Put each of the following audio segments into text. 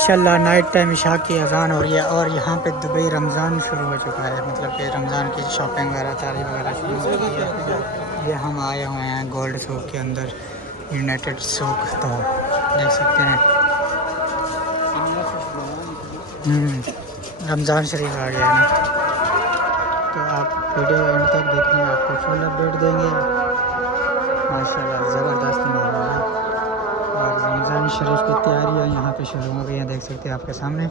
इंशाल्लाह night time इशा की अज़ान हो रही है और यहाँ पे दुबई रमज़ान शुरू हो चुका है, मतलब कि रमज़ान की शॉपिंग वगैरह तारीख वगैरह शुरू हो चुकी है। ये हम आए हुए हैं गोल्ड सूक के अंदर, यूनाइटेड सूक, तो देख सकते हैं रमज़ान शरीफ आ गया है ना। तो आप वीडियो एंड तक देखेंगे, आपको फुल अपडेट देंगे। माशाल्लाह ज़बरदस्त माहौल है और रमज़ान शरीफ की तैयारियाँ यहाँ पे शुरू हो गई हैं, देख सकते हैं आपके सामने।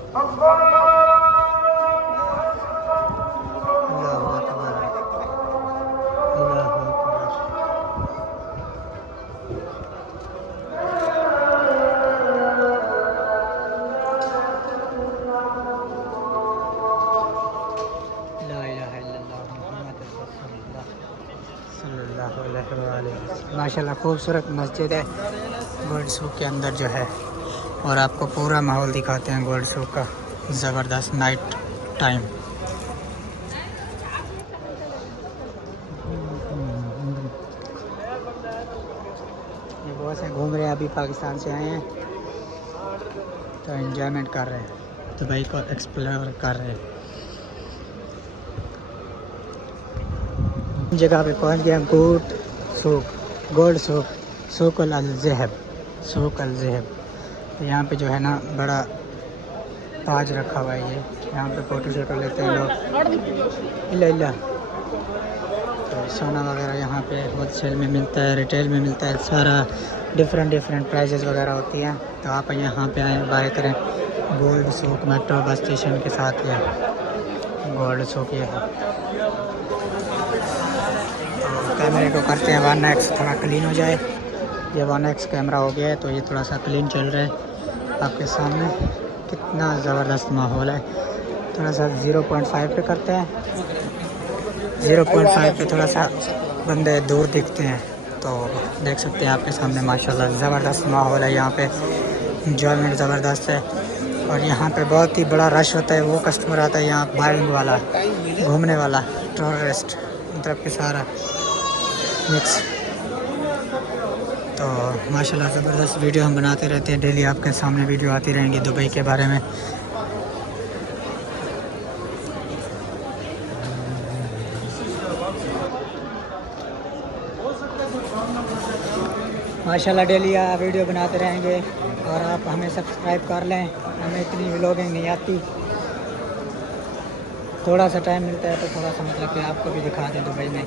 अल्लाहु अकबर, अल्लाहु अकबर। ला इलाहा इल्लल्लाह मुहम्मद रसूलुल्लाह सल्लल्लाहु अलैहि वसल्लम। माशाल्लाह खूबसूरत मस्जिद है गोल्ड सूक के अंदर जो है, और आपको पूरा माहौल दिखाते हैं गोल्ड सूक का, ज़बरदस्त नाइट टाइम। ये बहुत से घूम रहे हैं, अभी पाकिस्तान से आए हैं तो एंजॉयमेंट कर रहे हैं, दुबई को एक्सप्लोर कर रहे हैं। जगह पे पहुंच गया गोल्ड सूक, सूक अल ज़हब, सूक अल ज़हब। यहाँ पे जो है ना बड़ा ताज रखा हुआ है, ये यहाँ पे फ़ोटो शोटो लेते हैं लोग। इल्ला तो सोना वगैरह यहाँ पे होलसेल में मिलता है, रिटेल में मिलता है, सारा डिफरेंट प्राइजेस वगैरह होती हैं। तो आप यहाँ पे आए बाय करें। गोल्ड सूक मेट्रो बस स्टेशन के साथ है गोल्ड सूक, ये है। तो कैमरे को करते हैं 1x, थोड़ा क्लीन हो जाए। ये 1x कैमरा हो गया है तो ये थोड़ा सा क्लीन चल रहा है आपके सामने। कितना ज़बरदस्त माहौल है। थोड़ा सा 0.5 पे करते हैं, 0.5 पे थोड़ा सा बंदे दूर दिखते हैं, तो देख सकते हैं आपके सामने माशाल्लाह ज़बरदस्त माहौल है। यहाँ पे इंजॉयमेंट ज़बरदस्त है और यहाँ पे बहुत ही बड़ा रश होता है। वो कस्टमर आता है यहाँ बाइंग वाला, घूमने वाला, टूरिस्ट, मतलब कि सारा मिक्स। तो माशाल्लाह ज़बरदस्त वीडियो हम बनाते रहते हैं, डेली आपके सामने वीडियो आती रहेंगी दुबई के बारे में। माशाल्लाह डेली वीडियो बनाते रहेंगे और आप हमें सब्सक्राइब कर लें। हमें इतनी व्लॉगिंग नहीं आती, थोड़ा सा टाइम मिलता है तो थोड़ा सा मतलब कि आपको भी दिखा दें दुबई में।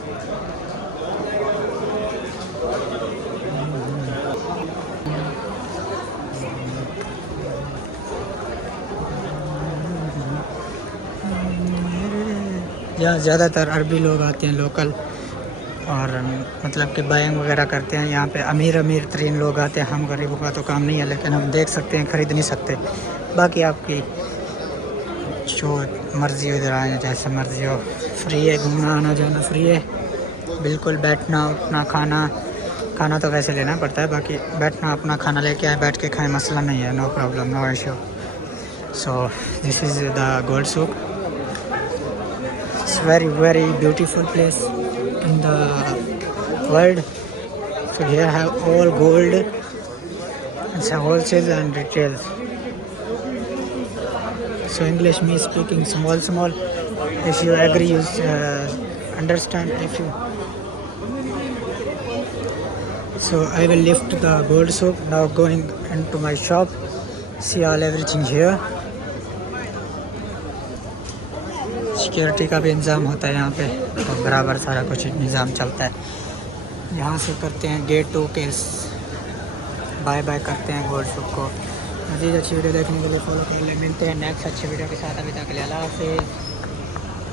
यहाँ ज़्यादातर अरबी लोग आते हैं लोकल, और मतलब कि बाइंग वगैरह करते हैं। यहाँ पे अमीर तरीन लोग आते हैं। हम गरीबों का तो काम नहीं है, लेकिन हम देख सकते हैं, ख़रीद नहीं सकते। बाकी आपकी जो मर्ज़ी हो, इधर आए जैसे मर्ज़ी हो। फ्री है, घूमना आना जाना फ्री है बिल्कुल। बैठना उठना खाना तो वैसे लेना पड़ता है, बाकी बैठना अपना खाना लेके आए, बैठ के खाएं, मसला नहीं है, no problem, no issue. So this is the gold souk. It's very beautiful place in the world. So here I have all gold, it's a wholesale and retail. So English me speaking small. If you agree, you understand. If you so I will lift the gold soap now, going into my shop. See all everything here. Security का भी इंतज़ाम होता है यहाँ पे, तो बराबर सारा कुछ निज़ाम चलता है। यहाँ से करते हैं गेट 2 के बाय करते हैं गोल्ड सूक को। मज़ीद अच्छी वीडियो देखने के लिए फॉलो कर ले। मिलते हैं नेक्स्ट अच्छी वीडियो के साथ। अभी तक के लिए अल्लाह हाफ़िज़।